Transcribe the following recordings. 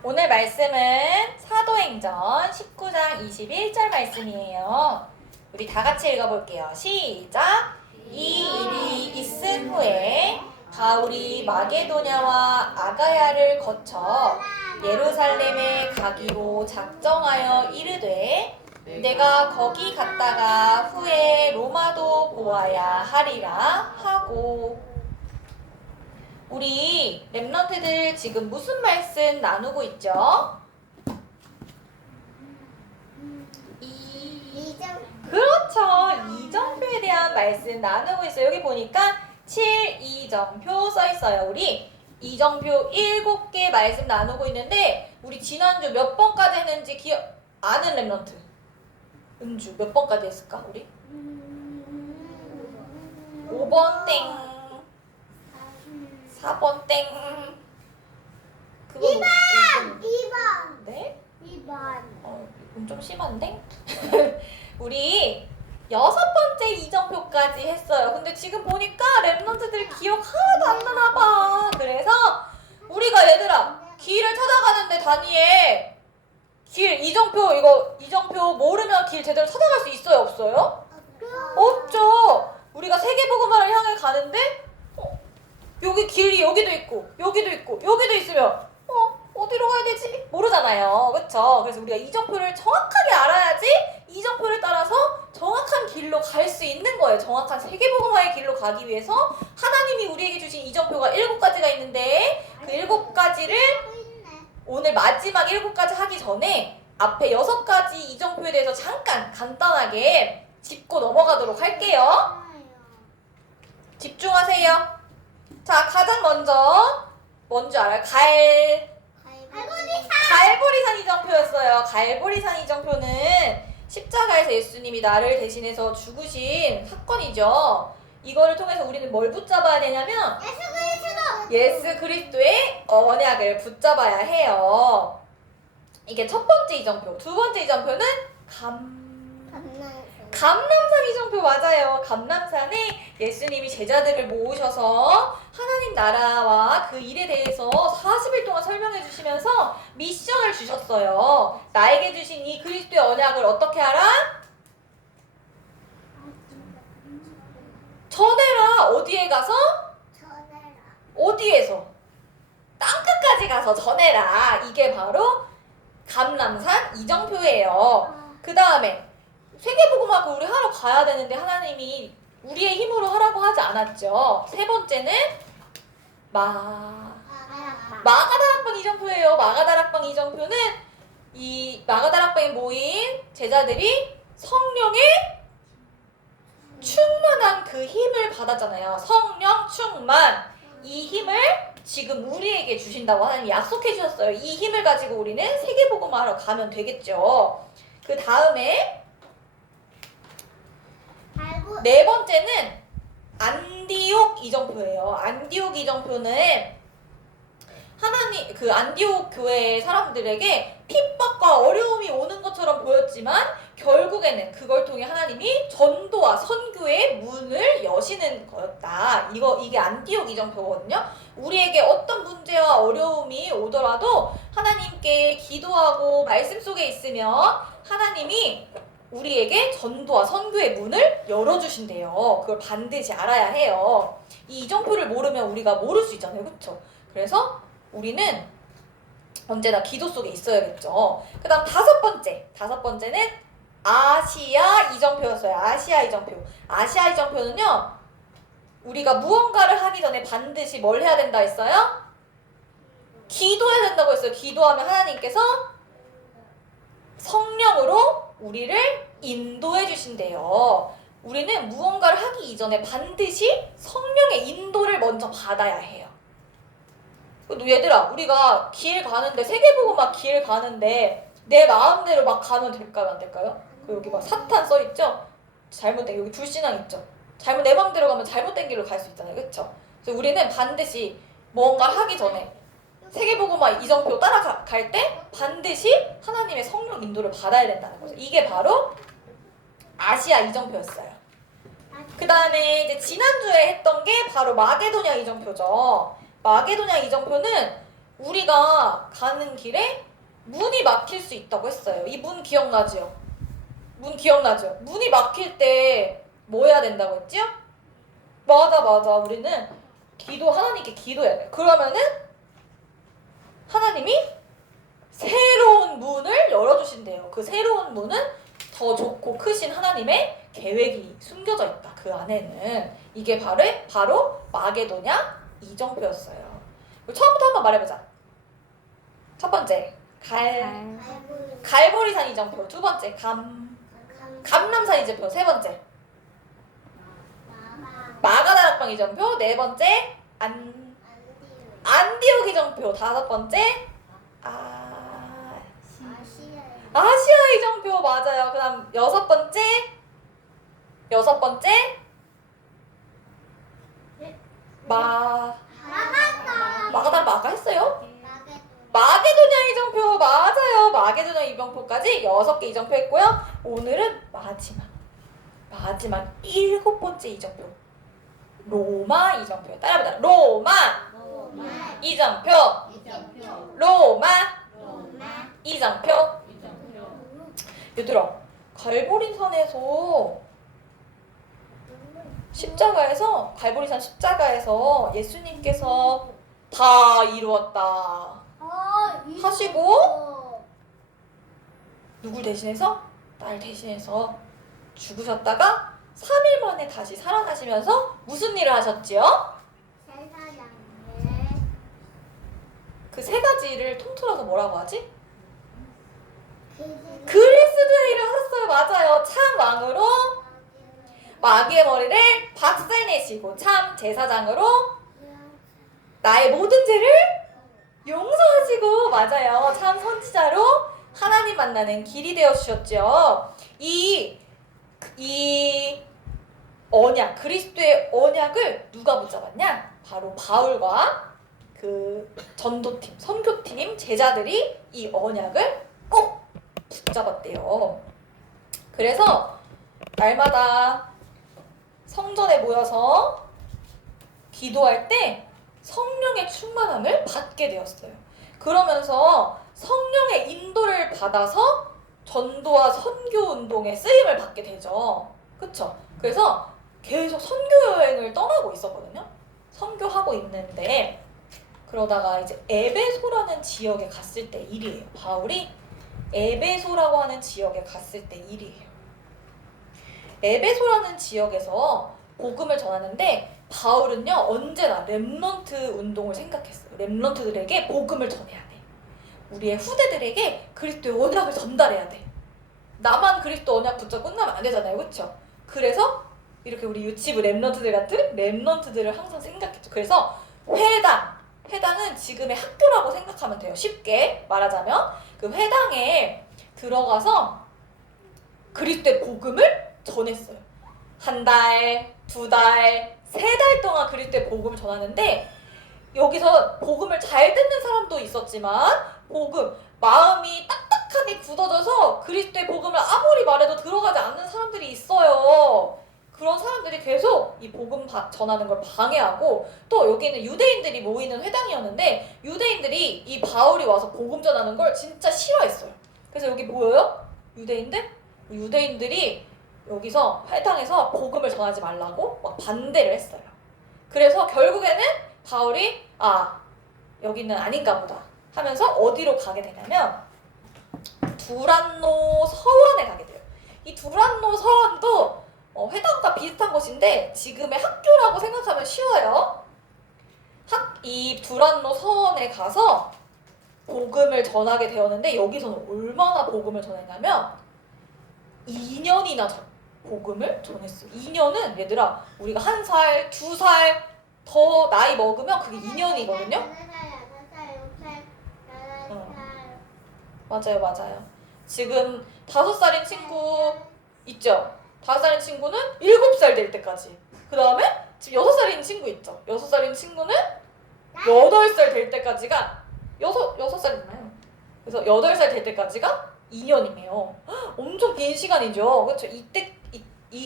오늘 말씀은 사도행전 19장 21절 말씀이에요. 우리 다 같이 읽어볼게요. 시작! 이 일이 있은 후에 바울이 마게도냐와 아가야를 거쳐 예루살렘에 가기로 작정하여 이르되 내가 거기 갔다가 후에 로마도 보아야 하리라 하고. 우리 랩런트들 지금 무슨 말씀 나누고 있죠? 그렇죠. 이정표에 대한 말씀 나누고 있어요. 여기 보니까 7이정표 써 있어요. 우리 이정표 7개 말씀 나누고 있는데 우리 지난주 몇 번까지 했는지 아는 랩런트? 은주 몇 번까지 했을까 우리? 5번 땡 4번 땡. 그거 2번. 네? 2번. 이건 좀 심한데? 우리 6번째 이정표까지 했어요. 근데 지금 보니까 랩런트들 기억 하나도 안 나나 봐. 그래서 우리가 얘들아 길을 찾아가는데 다니엘 길 이정표 모르면 길 제대로 찾아갈 수 있어요 없어요? 없죠. 우리가 세계복음화를 향해 가는데 여기 길이 여기도 있고 여기도 있고 여기도 있으면 어디로 가야 되지? 모르잖아요. 그쵸? 그래서 우리가 이정표를 정확하게 알아야지 이정표를 따라서 정확한 길로 갈 수 있는 거예요. 정확한 세계복음화의 길로 가기 위해서 하나님이 우리에게 주신 이정표가 7가지가 있는데 그 7가지를 오늘 마지막 7가지 하기 전에 앞에 6가지 이정표에 대해서 잠깐 간단하게 짚고 넘어가도록 할게요. 집중하세요. 자, 가장 먼저 뭔지 알아요? 갈보리산 이정표였어요. 갈보리산 이정표는 십자가에서 예수님이 나를 대신해서 죽으신 사건이죠. 이거를 통해서 우리는 뭘 붙잡아야 되냐면 예수 그리스도의 언약을 붙잡아야 해요. 이게 첫 번째 이정표. 두 번째 이정표는 감람산 이정표 맞아요. 감람산에 예수님이 제자들을 모으셔서 하나님 나라와 그 일에 대해서 40일 동안 설명해 주시면서 미션을 주셨어요. 나에게 주신 이 그리스도의 언약을 어떻게 하라? 전해라. 어디에 가서? 어디에서? 땅끝까지 가서 전해라. 이게 바로 감람산 이정표예요. 그 다음에 세계복음화고 우리 하러 가야 되는데 하나님이 우리의 힘으로 하라고 하지 않았죠. 세 번째는 마가다락방 이정표예요. 마가다락방 이정표는 이 마가다락방에 모인 제자들이 성령의 충만한 그 힘을 받았잖아요. 성령 충만. 이 힘을 지금 우리에게 주신다고 하나님이 약속해 주셨어요. 이 힘을 가지고 우리는 세계복음화하러 가면 되겠죠. 그 다음에 네 번째는 안디옥 이정표예요. 안디옥 이정표는 그 안디옥 교회의 사람들에게 핍박과 어려움이 오는 것처럼 보였지만 결국에는 그걸 통해 하나님이 전도와 선교의 문을 여시는 거였다. 이게 안디옥 이정표거든요. 우리에게 어떤 문제와 어려움이 오더라도 하나님께 기도하고 말씀 속에 있으면 하나님이 우리에게 전도와 선교의 문을 열어주신대요. 그걸 반드시 알아야 해요. 이 이정표를 모르면 우리가 모를 수 있잖아요. 그렇죠? 그래서 우리는 언제나 기도 속에 있어야겠죠. 그 다음 다섯 번째는 아시아 이정표였어요. 아시아 이정표. 아시아 이정표는요. 우리가 무언가를 하기 전에 반드시 뭘 해야 된다 했어요? 기도해야 된다고 했어요. 기도하면 하나님께서 성령으로 우리를 인도해 주신대요. 우리는 무언가를 하기 이전에 반드시 성령의 인도를 먼저 받아야 해요. 얘들아, 우리가 길 가는데 세계복음화 길 가는데 내 마음대로 막 가면 될까요? 안 될까요? 여기 막 사탄 써있죠? 잘못된 여기 불신앙 있죠? 내 마음대로 가면 잘못된 길로 갈 수 있잖아요. 그렇죠? 그래서 우리는 반드시 뭔가 하기 전에 세계복음화 이정표 따라갈 때 반드시 하나님의 성령 인도를 받아야 된다는 거죠. 이게 바로 아시아 이정표였어요. 그 다음에 이제 지난주에 했던 게 바로 마게도냐 이정표죠. 마게도냐 이정표는 우리가 가는 길에 문이 막힐 수 있다고 했어요. 이 문 기억나죠? 문 기억나죠? 문이 막힐 때 뭐 해야 된다고 했죠? 맞아. 우리는 하나님께 기도해야 돼. 그러면은 하나님이 새로운 문을 열어주신대요. 그 새로운 문은 더 좋고 크신 하나님의 계획이 숨겨져 있다. 그 안에는. 이게 바로 마게도냐 이정표였어요. 처음부터 한번 말해보자. 첫 번째 갈보리산 이정표. 두 번째 감람산 이정표. 세 번째 마가다락방 이정표. 네 번째 안디옥 이정표. 다섯 번째 아시아 이정표. 맞아요. 그 다음 여섯 번째 마가 했어요? 마게도냐 이정표. 맞아요. 마게도냐 이정표까지 6개 이정표 했고요. 오늘은 마지막 7번째 이정표. 로마 이정표. 따라해보자. 로마 이정표. 로마 이정표. 얘들아, 갈보리산 십자가에서 예수님께서 다 이루었다 하시고 누굴 대신해서? 날 대신해서 죽으셨다가 3일 만에 다시 살아나시면서 무슨 일을 하셨지요? 그 세 가지를 통틀어서 뭐라고 하지? 그리스도의 일을 하셨어요. 맞아요. 참 왕으로 마귀의 머리를 박살내시고 참 제사장으로 나의 모든 죄를 용서하시고 맞아요. 참 선지자로 하나님 만나는 길이 되어주셨죠. 이 언약, 그리스도의 언약을 누가 붙잡았냐? 바로 바울과 그 전도팀, 선교팀, 제자들이 이 언약을 꼭 붙잡았대요. 그래서 날마다 성전에 모여서 기도할 때 성령의 충만함을 받게 되었어요. 그러면서 성령의 인도를 받아서 전도와 선교 운동에 쓰임을 받게 되죠. 그쵸? 그래서 계속 선교 여행을 떠나고 있었거든요. 선교하고 있는데 그러다가 이제 에베소라는 지역에 갔을 때 일이에요. 바울이 에베소라고 하는 지역에 갔을 때 일이에요. 에베소라는 지역에서 복음을 전하는데 바울은요 언제나 렘넌트 운동을 생각했어요. 렘넌트들에게 복음을 전해야 돼. 우리의 후대들에게 그리스도의 언약을 전달해야 돼. 나만 그리스도 언약 붙잡고 끝나면 안 되잖아요. 그렇죠? 그래서 이렇게 우리 유치부 렘넌트들 같은 렘넌트들을 항상 생각했죠. 그래서 회당은 지금의 학교라고 생각하면 돼요. 쉽게 말하자면 그 회당에 들어가서 그리스도의 복음을 전했어요. 1달, 2달, 3달 동안 그리스도의 복음을 전하는데 여기서 복음을 잘 듣는 사람도 있었지만 마음이 딱딱하게 굳어져서 그리스도의 복음을 아무리 말해도 들어가지 않는 사람들이 있어요. 그런 사람들이 계속 이 복음 전하는 걸 방해하고 또 여기는 유대인들이 모이는 회당이었는데 유대인들이 이 바울이 와서 복음 전하는 걸 진짜 싫어했어요. 그래서 여기 모여요? 유대인들이 여기서 회당에서 복음을 전하지 말라고 막 반대를 했어요. 그래서 결국에는 바울이 여기는 아닌가 보다 하면서 어디로 가게 되냐면 두란노 서원에 가게 돼요. 이 두란노 서원도 회당과 비슷한 곳인데 지금의 학교라고 생각하면 쉬워요. 이 두란노 서원에 가서 복음을 전하게 되었는데 여기서는 얼마나 복음을 전했냐면 2년이나 복음을 전했어요. 2년은 얘들아 우리가 1살, 2살 더 나이 먹으면 그게 2년이거든요. 맞아요. 지금 5살인 친구 있죠? 5살인 친구는 7살 될 때까지. 그 다음에 지금 6살인 친구 있죠? 6살인 친구는 8살 될 때까지가 6살이잖아요. 그래서 8살 될 때까지가 2년이에요. 엄청 긴 시간이죠. 그렇죠? 이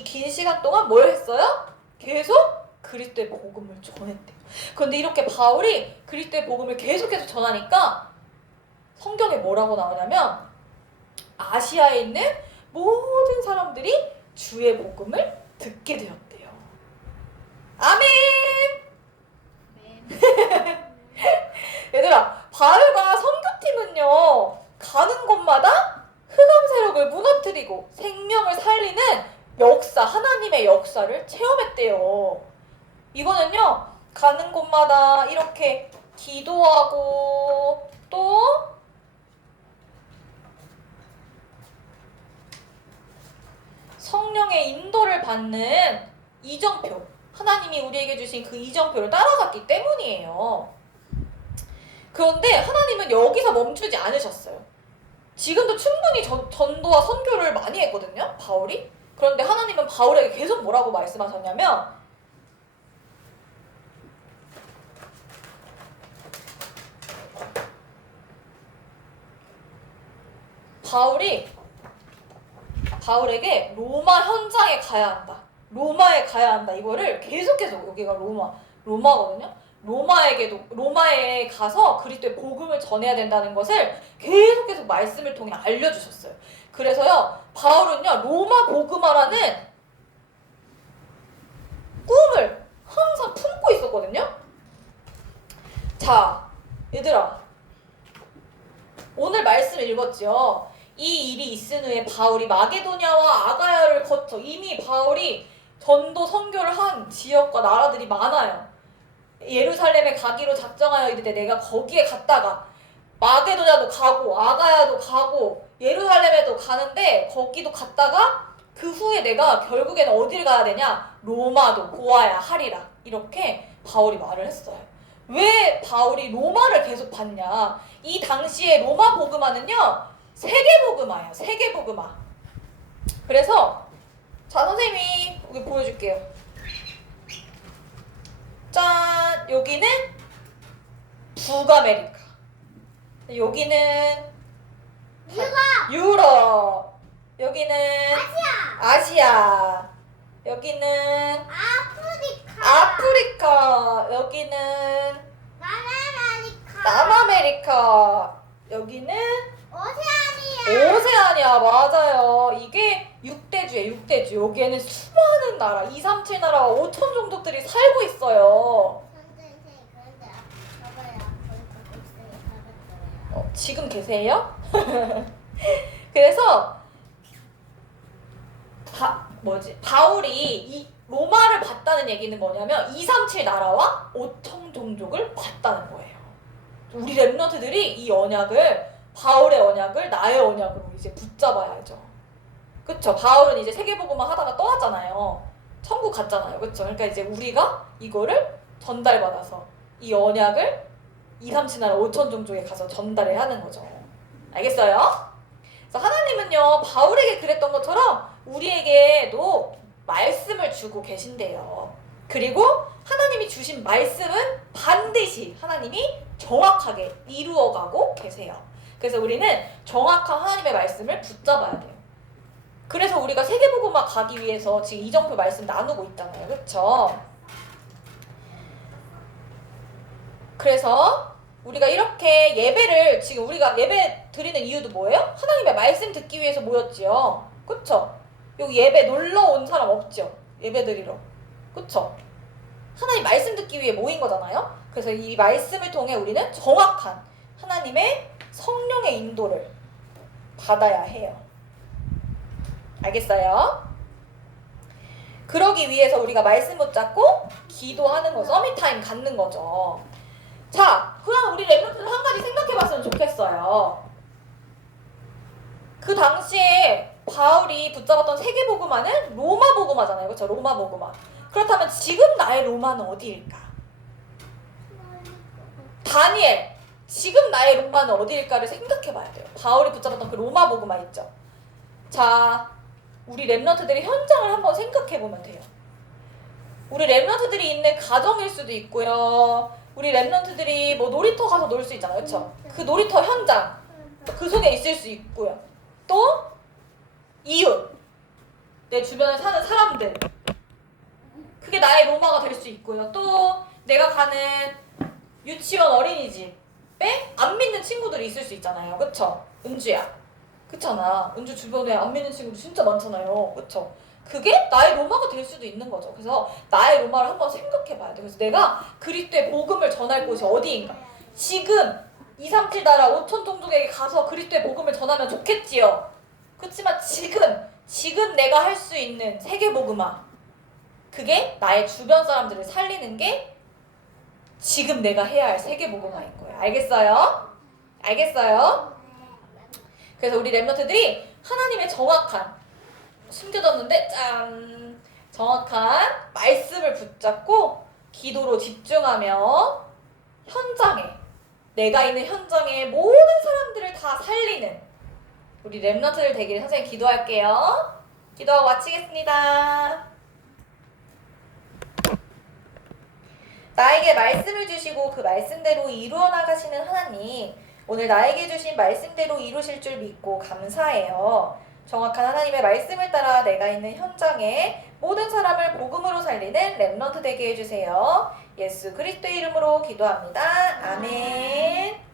긴 시간 동안 뭘 했어요? 계속 그리스도의 복음을 전했대요. 그런데 이렇게 바울이 그리스도의 복음을 계속해서 전하니까 성경에 뭐라고 나오냐면 아시아에 있는 모든 사람들이 주의 복음을 듣게 되었대요. 아멘! 얘들아, 바울과 선교팀은요, 가는 곳마다 흑암 세력을 무너뜨리고 생명을 살리는 역사, 하나님의 역사를 체험했대요. 이거는요, 가는 곳마다 이렇게 기도하고 또 성령의 인도를 받는 이정표, 하나님이 우리에게 주신 그 이정표를 따라갔기 때문이에요. 그런데 하나님은 여기서 멈추지 않으셨어요. 지금도 충분히 전도와 선교를 많이 했거든요, 바울이. 그런데 하나님은 바울에게 계속 뭐라고 말씀하셨냐면 바울에게 로마 현장에 가야 한다. 로마에 가야 한다. 이거를 계속해서, 여기가 로마거든요. 로마에 가서 그리스도의 복음을 전해야 된다는 것을 계속해서 말씀을 통해 알려주셨어요. 그래서요, 바울은요, 로마 복음화라는 꿈을 항상 품고 있었거든요. 자, 얘들아, 오늘 말씀 읽었죠? 이 일이 있은 후에 바울이 마게도냐와 아가야를 거쳐, 이미 바울이 전도 선교를 한 지역과 나라들이 많아요. 예루살렘에 가기로 작정하여 이르되 내가 거기에 갔다가 마게도냐도 가고 아가야도 가고 예루살렘에도 가는데 거기도 갔다가 그 후에 내가 결국에는 어디를 가야 되냐? 로마도 고아야 하리라. 이렇게 바울이 말을 했어요. 왜 바울이 로마를 계속 봤냐? 이 당시에 로마 복음화는요, 세계복음화예요. 세계복음화. 그래서 자, 선생님이 여기 보여줄게요. 짠! 여기는 북아메리카. 여기는 유럽. 여기는 아시아. 여기는 아프리카. 여기는 남아메리카. 여기는 오세아니아. 맞아요. 이게 6대주예요. 6대주. 여기에는 수많은 나라, 237 나라와 5천 종족들이 살고 있어요. 지금 계세요? 그래서 바울이 이 로마를 봤다는 얘기는 뭐냐면 237 나라와 5천 종족을 봤다는 거예요. 우리 렘넌트들이 이 언약을, 바울의 언약을 나의 언약으로 이제 붙잡아야죠. 그쵸? 바울은 이제 세계복음화 하다가 떠났잖아요. 천국 갔잖아요. 그쵸? 그러니까 이제 우리가 이거를 전달받아서 이 언약을 237 나라 5천 종족에 가서 전달해야 하는 거죠. 알겠어요? 그래서 하나님은요, 바울에게 그랬던 것처럼 우리에게도 말씀을 주고 계신대요. 그리고 하나님이 주신 말씀은 반드시 하나님이 정확하게 이루어가고 계세요. 그래서 우리는 정확한 하나님의 말씀을 붙잡아야 돼요. 그래서 우리가 세계복음화 가기 위해서 지금 이정표 말씀 나누고 있잖아요. 그렇죠? 그래서 우리가 이렇게 예배를, 지금 우리가 예배 드리는 이유도 뭐예요? 하나님의 말씀 듣기 위해서 모였지요. 그쵸? 여기 예배 놀러 온 사람 없죠? 예배 드리러. 그쵸? 하나님 말씀 듣기 위해 모인 거잖아요. 그래서 이 말씀을 통해 우리는 정확한 하나님의 성령의 인도를 받아야 해요. 알겠어요? 그러기 위해서 우리가 말씀 붙잡고 기도하는 거, 서밋타임 갖는 거죠. 자, 그럼 우리 렘넌트들 한 가지 생각해봤으면 좋겠어요. 그 당시에 바울이 붙잡았던 세계복음화는 로마 복음화잖아요. 그렇죠? 로마 복음화. 그렇다면 지금 나의 로마는 어디일까? 다니엘, 지금 나의 로마는 어디일까를 생각해봐야 돼요. 바울이 붙잡았던 그 로마 복음화 있죠? 자, 우리 렘넌트들이 현장을 한번 생각해보면 돼요. 우리 렘넌트들이 있는 가정일 수도 있고요. 우리 렘넌트들이 뭐 놀이터 가서 놀 수 있잖아요. 그렇죠? 그 놀이터 현장, 그 속에 있을 수 있고요. 또 이웃, 내 주변에 사는 사람들, 그게 나의 로마가 될 수 있고요. 또 내가 가는 유치원 어린이집에 안 믿는 친구들이 있을 수 있잖아요. 그쵸? 은주야. 그렇잖아. 은주 주변에 안 믿는 친구들 진짜 많잖아요. 그쵸? 그게 나의 로마가 될 수도 있는 거죠. 그래서 나의 로마를 한번 생각해 봐야 돼. 그래서 내가 그리스도의 복음을 전할 곳이 어디인가? 지금 237 나라 5천 종족에게 가서 그리스도의 복음을 전하면 좋겠지요. 그렇지만 지금 내가 할 수 있는 세계 복음화, 그게 나의 주변 사람들을 살리는 게 지금 내가 해야 할 세계 복음화인 거예요. 알겠어요? 알겠어요? 그래서 우리 랩런트들이 하나님의 정확한, 숨겨졌는데 짠! 정확한 말씀을 붙잡고 기도로 집중하며 현장에, 내가 있는 현장에 모든 사람들을 다 살리는 우리 랩런트들 되기를 선생님 기도할게요. 기도하고 마치겠습니다. 나에게 말씀을 주시고 그 말씀대로 이루어 나가시는 하나님, 오늘 나에게 주신 말씀대로 이루실 줄 믿고 감사해요. 정확한 하나님의 말씀을 따라 내가 있는 현장에 모든 사람을 복음으로 살리는 랩런트 되게 해주세요. 예수 그리스도의 이름으로 기도합니다. 아멘.